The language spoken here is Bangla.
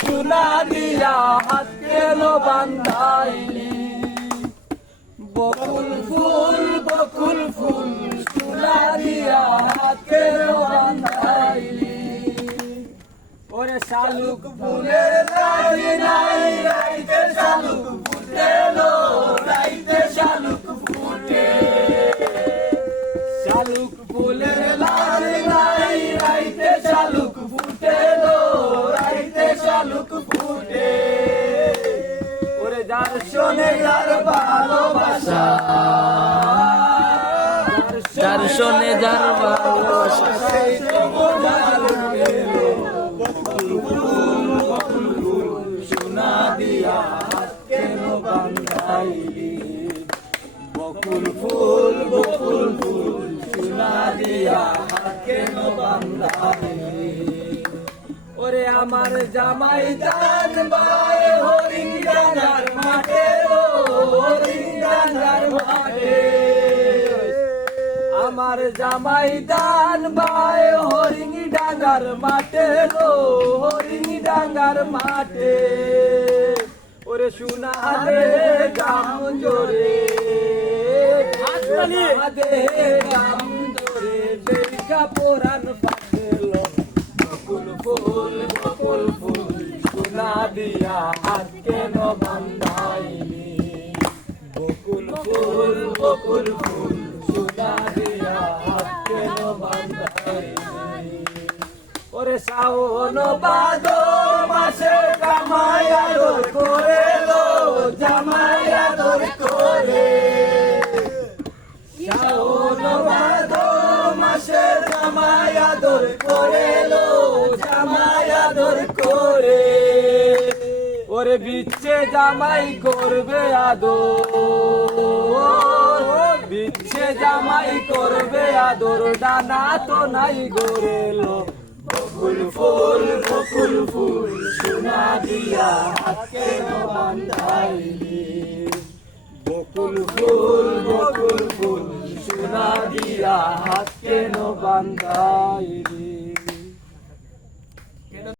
সোনা দিয়া হাত কেন বান্ধাইলি? বকুল ফুল বকুল ফুল সোনা দিয়া হাত কেন বান্ধাইলি? ওরে শালুক ফুলের রাজি নাই, রাইতে শালুক ফুটেলো রাইতে শালুক ফুটে। শালুক ফুলের লাল নাই রাইতে শালুক ফুটেলো রাইতে শালুক ফুটে ওরে যার শোনে যার ভালোবাসা। যার শোনে যার ভালোবাসা সেই তো বোঝার পেল বকুল ফুল বকুল ফুল সোনা দিয়া কেন বান্ধাইলি বকুল ফুল বকুল ফুল সোনা দিয়া কেন বান্ধাইলি ওরে আমার জামাই দান আমার জামাই দান বাই হরিং ডাঙ্গার মাঠে গো হরিং ডাঙ্গার মাঠে। ওরে শুনালে গাম জোরে গাম জোরে দেখা পোরান বকুল ফুল বকুল ফুল সোনা দিয়া হাত কেন বকুল ফুল বকুল ফুল ওরে শাওন বাদো মাসে কামাই আদর করে লো জামাই আদর করে। শাওন বাদো মাসে জামাই আদর করে লো জামাই আদর করে। ওরে বিচ্ছে জামাই করবে আদর, বিচ্ছে জামাই করবে আদর, ডানা তো নাই গোরেলো বকুল ফুল বকুল ফুল সোনা দিয়া হাতে বান্ধাইলি বকুল ফুল বকুল ফুল সোনা দিয়া হাত বান্ধাইলি